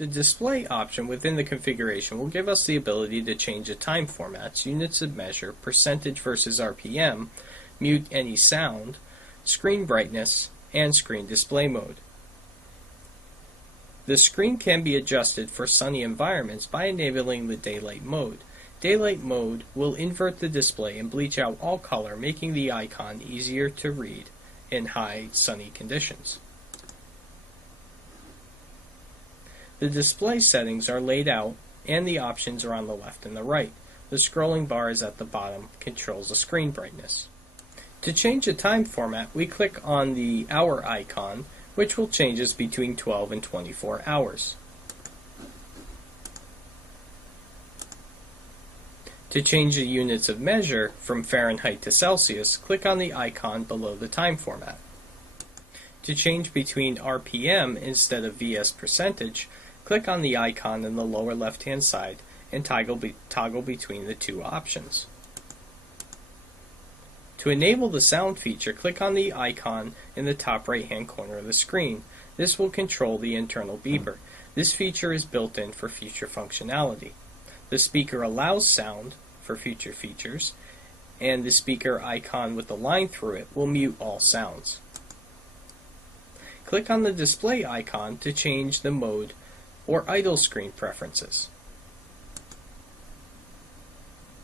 The display option within the configuration will give us the ability to change the time formats, units of measure, percentage versus RPM, mute any sound, screen brightness, and screen display mode. The screen can be adjusted for sunny environments by enabling the daylight mode. Daylight mode will invert the display and bleach out all color, making the icon easier to read in high sunny conditions. The display settings are laid out and the options are on the left and the right. The scrolling bars at the bottom controls the screen brightness. To change the time format, we click on the hour icon, which will change us between 12 and 24 hours. To change the units of measure from Fahrenheit to Celsius, click on the icon below the time format. To change between RPM instead of VS percentage, click on the icon in the lower left-hand side and toggle between the two options. To enable the sound feature, click on the icon in the top right-hand corner of the screen. This will control the internal beeper. This feature is built in for future functionality. The speaker allows sound for future features, and the speaker icon with the line through it will mute all sounds. Click on the display icon to change the mode or idle screen preferences.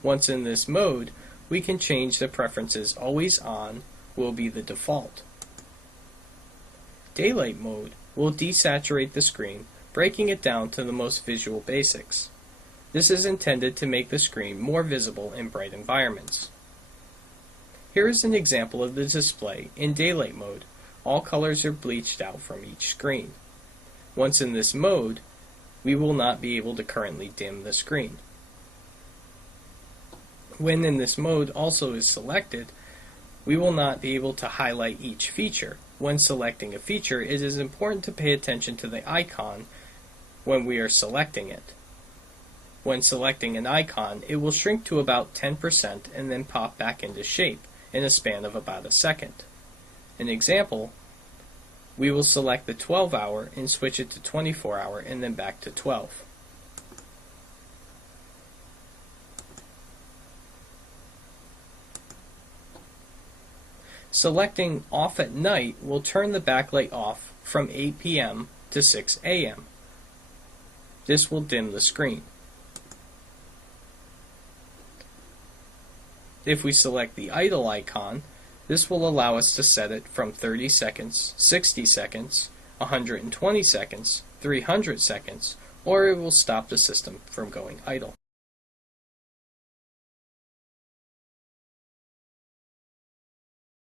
Once in this mode, we can change the preferences. Always on will be the default. Daylight mode will desaturate the screen, breaking it down to the most visual basics. This is intended to make the screen more visible in bright environments. Here is an example of the display in daylight mode. All colors are bleached out from each screen. Once in this mode, we will not be able to currently dim the screen. When in this mode also is selected, we will not be able to highlight each feature. When selecting a feature, it is important to pay attention to the icon when we are selecting it. When selecting an icon, it will shrink to about 10% and then pop back into shape in a span of about a second. An example, we will select the 12-hour and switch it to 24-hour and then back to 12. Selecting off at night will turn the backlight off from 8 p.m. to 6 a.m. This will dim the screen. If we select the idle icon, this will allow us to set it from 30 seconds, 60 seconds, 120 seconds, 300 seconds, or it will stop the system from going idle.